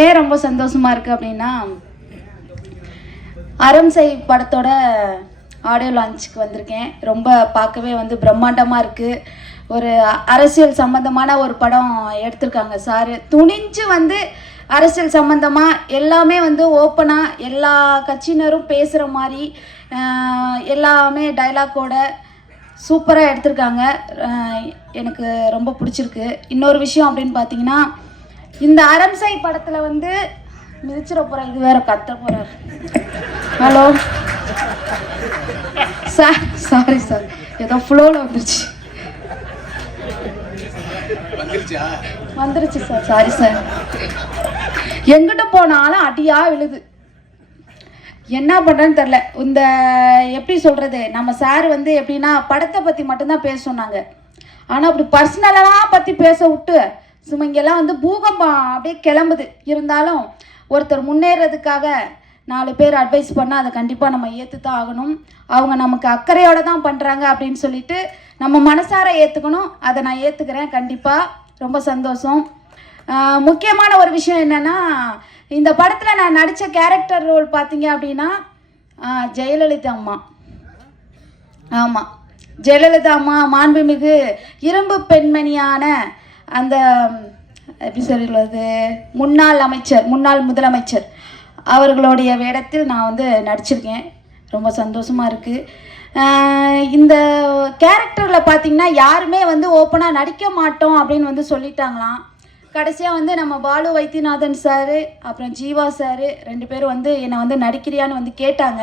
ஏன் ரொம்ப சந்தோஷமாக இருக்குது அப்படின்னா அறம் செய் படத்தோட ஆடியோ லான்ச்சுக்கு வந்திருக்கேன் ரொம்ப பார்க்கவே வந்து பிரம்மாண்டமாக இருக்குது ஒரு அரசியல் சம்மந்தமான ஒரு படம் எடுத்திருக்காங்க சார் துணிஞ்சு வந்து அரசியல் சம்மந்தமாக எல்லாமே வந்து ஓப்பனாக எல்லா கட்சியினரும் பேசுகிற மாதிரி எல்லாமே டைலாக்கோட சூப்பராக எடுத்திருக்காங்க எனக்கு ரொம்ப பிடிச்சிருக்கு இன்னொரு விஷயம் அப்படின்னு பார்த்தீங்கன்னா இந்த அரம்சை படத்துல வந்து மிதிச்சிட போற இது வேற கத்த போறார் ஹலோ சார் சாரி சார் ஏதோ ஃப்ளோவில் வந்துருச்சு வந்துருச்சு சார் சாரி சார் எங்கிட்ட போனாலும் அடியா விழுது என்ன பண்ணுறேன்னு தெரில இந்த எப்படி சொல்கிறது நம்ம சார் வந்து எப்படின்னா படத்தை பற்றி மட்டும்தான் பேச சொன்னாங்க ஆனால் அப்படி பர்சனலாம் பற்றி பேச விட்டு சும்மா இங்கெல்லாம் வந்து பூகம்பம் அப்படியே கிளம்புது இருந்தாலும் ஒருத்தர் முன்னேறதுக்காக நாலு பேர் அட்வைஸ் பண்ணால் அதை கண்டிப்பாக நம்ம ஏற்று தான் ஆகணும் அவங்க நமக்கு அக்கறையோடு தான் பண்ணுறாங்க அப்படின்னு சொல்லிட்டு நம்ம மனசார ஏற்றுக்கணும் அதை நான் ஏற்றுக்கிறேன் கண்டிப்பாக ரொம்ப சந்தோஷம் முக்கியமான ஒரு விஷயம் என்னென்னா இந்த படத்தில் நான் நடித்த கேரக்டர் ரோல் பார்த்தீங்க அப்படின்னா ஜெயலலிதா அம்மா ஆமாம் ஜெயலலிதா அம்மா மாண்புமிகு இரும்பு பெண்மணியான அந்த எப்படி சொல்லுவது முன்னாள் அமைச்சர் முன்னாள் முதலமைச்சர் அவர்களுடைய வேடத்தில் நான் வந்து நடிச்சிருக்கேன் ரொம்ப சந்தோஷமாக இருக்குது இந்த கேரக்டரில் பார்த்திங்கன்னா யாருமே வந்து ஓப்பனாக நடிக்க மாட்டோம் அப்படின்னு வந்து சொல்லிட்டாங்களாம் கடைசியாக வந்து நம்ம பாலு வைத்தியநாதன் சார் அப்புறம் ஜீவா சார் ரெண்டு பேரும் வந்து என்னை வந்து நடிக்கிறியான்னு வந்து கேட்டாங்க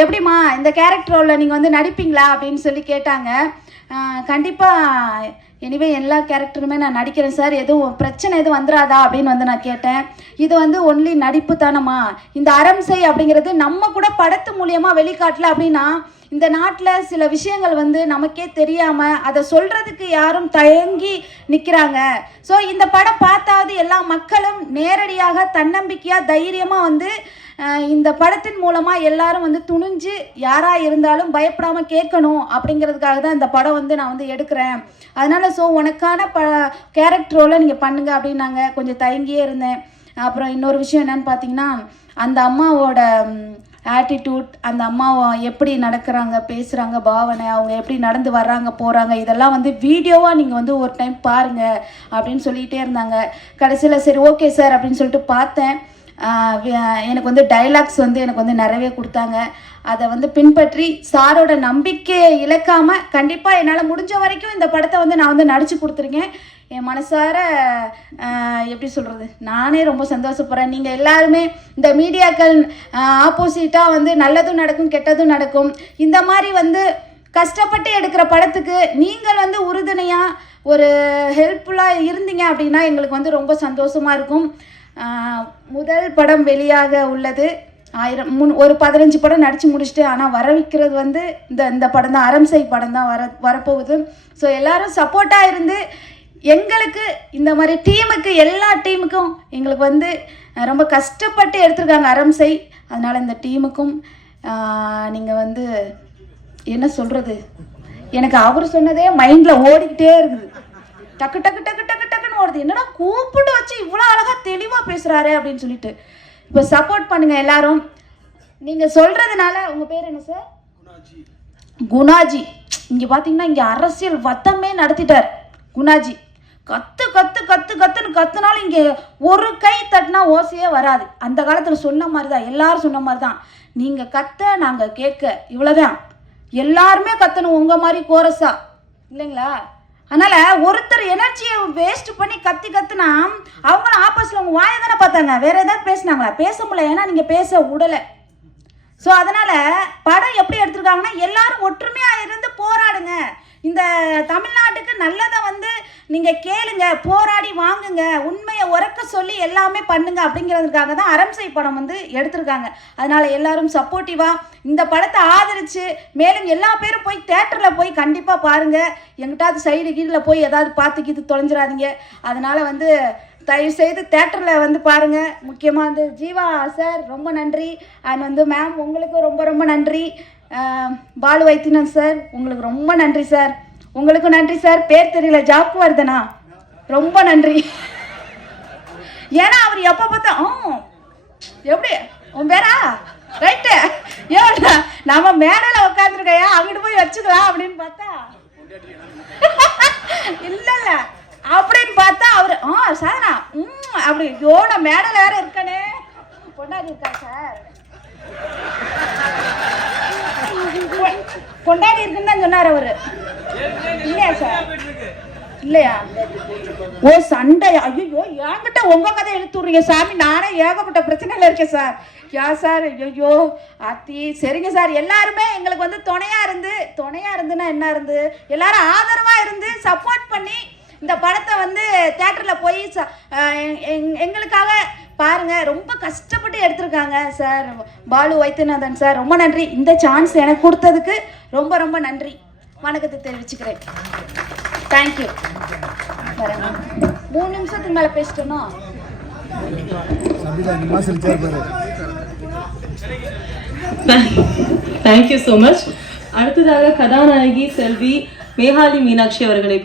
எப்படிம்மா இந்த கேரக்டர் ரோலில் நீங்கள் வந்து நடிப்பீங்களா அப்படின்னு சொல்லி கேட்டாங்க கண்டிப்பாக எனிவே எல்லா கேரக்டருமே நான் நடிக்கிறேன் சார் எதுவும் பிரச்சனை எதுவும் வந்துடாதா அப்படின்னு வந்து நான் கேட்டேன் இது வந்து ஒன்லி நடிப்பு தானம்மா இந்த அறம்சை அப்படிங்கிறது நம்ம கூட படத்து மூலயமா வெளிக்காட்டல அப்படின்னா இந்த நாட்டில் சில விஷயங்கள் வந்து நமக்கே தெரியாமல் அதை சொல்கிறதுக்கு யாரும் தயங்கி நிற்கிறாங்க ஸோ இந்த படம் பார்த்தாவது எல்லா மக்களும் நேரடியாக தன்னம்பிக்கையாக தைரியமாக வந்து இந்த படத்தின் மூலமாக எல்லாரும் வந்து துணிஞ்சு யாராக இருந்தாலும் பயப்படாமல் கேட்கணும் அப்படிங்கிறதுக்காக தான் இந்த படம் வந்து நான் வந்து எடுக்கிறேன் அதனால் ஸோ உனக்கான ப கேரக்டர் ரோலை நீங்கள் பண்ணுங்கள் அப்படின்னாங்க கொஞ்சம் தயங்கியே இருந்தேன் அப்புறம் இன்னொரு விஷயம் என்னன்னு பார்த்தீங்கன்னா அந்த அம்மாவோட ஆட்டிடியூட் அந்த அம்மா எப்படி நடக்கிறாங்க பேசுகிறாங்க பாவனை அவங்க எப்படி நடந்து வர்றாங்க போகிறாங்க இதெல்லாம் வந்து வீடியோவாக நீங்கள் வந்து ஒரு டைம் பாருங்கள் அப்படின்னு சொல்லிகிட்டே இருந்தாங்க கடைசியில் சரி ஓகே சார் அப்படின்னு சொல்லிட்டு பார்த்தேன் எனக்கு வந்து டைலாக்ஸ் வந்து எனக்கு வந்து நிறைய கொடுத்தாங்க அதை வந்து பின்பற்றி சாரோட நம்பிக்கையை இழக்காமல் கண்டிப்பாக என்னால் முடிஞ்ச வரைக்கும் இந்த படத்தை வந்து நான் வந்து நடித்து கொடுத்துருக்கேன் என் மனசார எப்படி சொல்கிறது நானே ரொம்ப சந்தோஷப்படுறேன் நீங்கள் எல்லாருமே இந்த மீடியாக்கள் ஆப்போசிட்டாக வந்து நல்லதும் நடக்கும் கெட்டதும் நடக்கும் இந்த மாதிரி வந்து கஷ்டப்பட்டு எடுக்கிற படத்துக்கு நீங்கள் வந்து உறுதுணையாக ஒரு ஹெல்ப்ஃபுல்லாக இருந்தீங்க அப்படின்னா எங்களுக்கு வந்து ரொம்ப சந்தோஷமாக இருக்கும் முதல் படம் வெளியாக உள்ளது ஆயிரம் முன் ஒரு பதினஞ்சு படம் நடித்து முடிச்சுட்டு ஆனால் வர வைக்கிறது வந்து இந்த இந்த படம் தான் அரம்சை படம் தான் வர வரப்போகுது ஸோ எல்லோரும் சப்போர்ட்டாக இருந்து எங்களுக்கு இந்த மாதிரி டீமுக்கு எல்லா டீமுக்கும் எங்களுக்கு வந்து ரொம்ப கஷ்டப்பட்டு எடுத்திருக்காங்க அரம்சை அதனால் இந்த டீமுக்கும் நீங்கள் வந்து என்ன சொல்கிறது எனக்கு அவர் சொன்னதே மைண்டில் ஓடிக்கிட்டே இருக்குது டக்கு டக்கு டக்கு டக்கு டக்குன்னு வருது என்னடா கூப்பிட்டு வச்சு இவ்வளோ அழகாக தெளிவாக பேசுகிறாரு அப்படின்னு சொல்லிட்டு இப்போ சப்போர்ட் பண்ணுங்கள் எல்லாரும் நீங்கள் சொல்கிறதுனால உங்கள் பேர் என்ன சார் குணாஜி இங்கே பார்த்தீங்கன்னா இங்கே அரசியல் வத்தமே நடத்திட்டார் குணாஜி கத்து கத்து கத்து கத்துன்னு கத்துனாலும் இங்கே ஒரு கை தட்டினா ஓசையே வராது அந்த காலத்தில் சொன்ன மாதிரி தான் எல்லாரும் சொன்ன மாதிரி தான் நீங்கள் கத்த நாங்கள் கேட்க இவ்வளோதான் எல்லாருமே கத்தணும் உங்கள் மாதிரி கோரஸா இல்லைங்களா அதனால் ஒருத்தர் எனர்ஜியை வேஸ்ட் பண்ணி கத்தி கத்துனா அவங்களும் ஆப்போசிட்ல அவங்க வாயை தானே பார்த்தாங்க வேற ஏதாவது பேசினாங்களா பேச முடியல ஏன்னா நீங்கள் பேச விடலை ஸோ அதனால் படம் எப்படி எடுத்திருக்காங்கன்னா எல்லாரும் ஒற்றுமையாக இருந்து போராடுங்க இந்த தமிழ்நாட்டுக்கு நல்லதை வந்து நீங்கள் கேளுங்க போராடி வாங்குங்க உண்மையை உறக்க சொல்லி எல்லாமே பண்ணுங்க அப்படிங்கிறதுக்காக தான் அரம்சை படம் வந்து எடுத்திருக்காங்க அதனால் எல்லாரும் சப்போர்ட்டிவாக இந்த படத்தை ஆதரித்து மேலும் எல்லா பேரும் போய் தேட்டரில் போய் கண்டிப்பாக பாருங்கள் எங்கிட்டாவது சைடு கீழில் போய் ஏதாவது பார்த்து கீது தொலைஞ்சிடாதீங்க அதனால் வந்து தயவு செய்து தேட்டரில் வந்து பாருங்கள் முக்கியமாக வந்து ஜீவா சார் ரொம்ப நன்றி அண்ட் வந்து மேம் உங்களுக்கும் ரொம்ப ரொம்ப நன்றி பாலு வைத்தியநாத் சார் உங்களுக்கு ரொம்ப நன்றி சார் உங்களுக்கும் நன்றி சார் பேர் தெரியல வருதுனா ரொம்ப நன்றி ஏன்னா அவர் எப்போ பார்த்தா எப்படி உன் பேரா ரைட்டு ஏன்னா நம்ம மேடல உட்காந்துருக்கையா அங்கிட்டு போய் வச்சுக்கலாம் அப்படின்னு பார்த்தா இல்ல இல்ல அப்படின்னு பார்த்தா அவரு ஆ சாதனா ம் அப்படி ஐயோ மேடல் வேற இருக்கனே கொண்டாடி இருக்கா சார் கொண்டாடி இருக்குன்னு தான் சொன்னார் அவரு இல்லையா சார் இல்லையா ஓ சண்டை ஐயோ என்கிட்ட உங்க கதை எடுத்துடுறீங்க சாமி நானே ஏகப்பட்ட பிரச்சனையில இருக்கேன் சார் யா சார் ஐயோ அத்தி சரிங்க சார் எல்லாருமே எங்களுக்கு வந்து துணையா இருந்து துணையா இருந்துன்னா என்ன இருந்து எல்லாரும் ஆதரவா இருந்து சப்போர்ட் பண்ணி இந்த படத்தை வந்து தேட்டரில் போய் எங்களுக்காக பாருங்க ரொம்ப கஷ்டப்பட்டு எடுத்திருக்காங்க சார் பாலு வைத்தியநாதன் சார் ரொம்ப நன்றி இந்த சான்ஸ் எனக்கு கொடுத்ததுக்கு ரொம்ப ரொம்ப நன்றி வணக்கத்தை தெரிவிச்சுக்கிறேன் தேங்க்யூ மூணு நிமிஷத்துக்கு மேலே பேசிட்டோம் தேங்க்யூ ஸோ மச் அடுத்ததாக கதாநாயகி செல்வி மேகாலி மீனாட்சி அவர்களை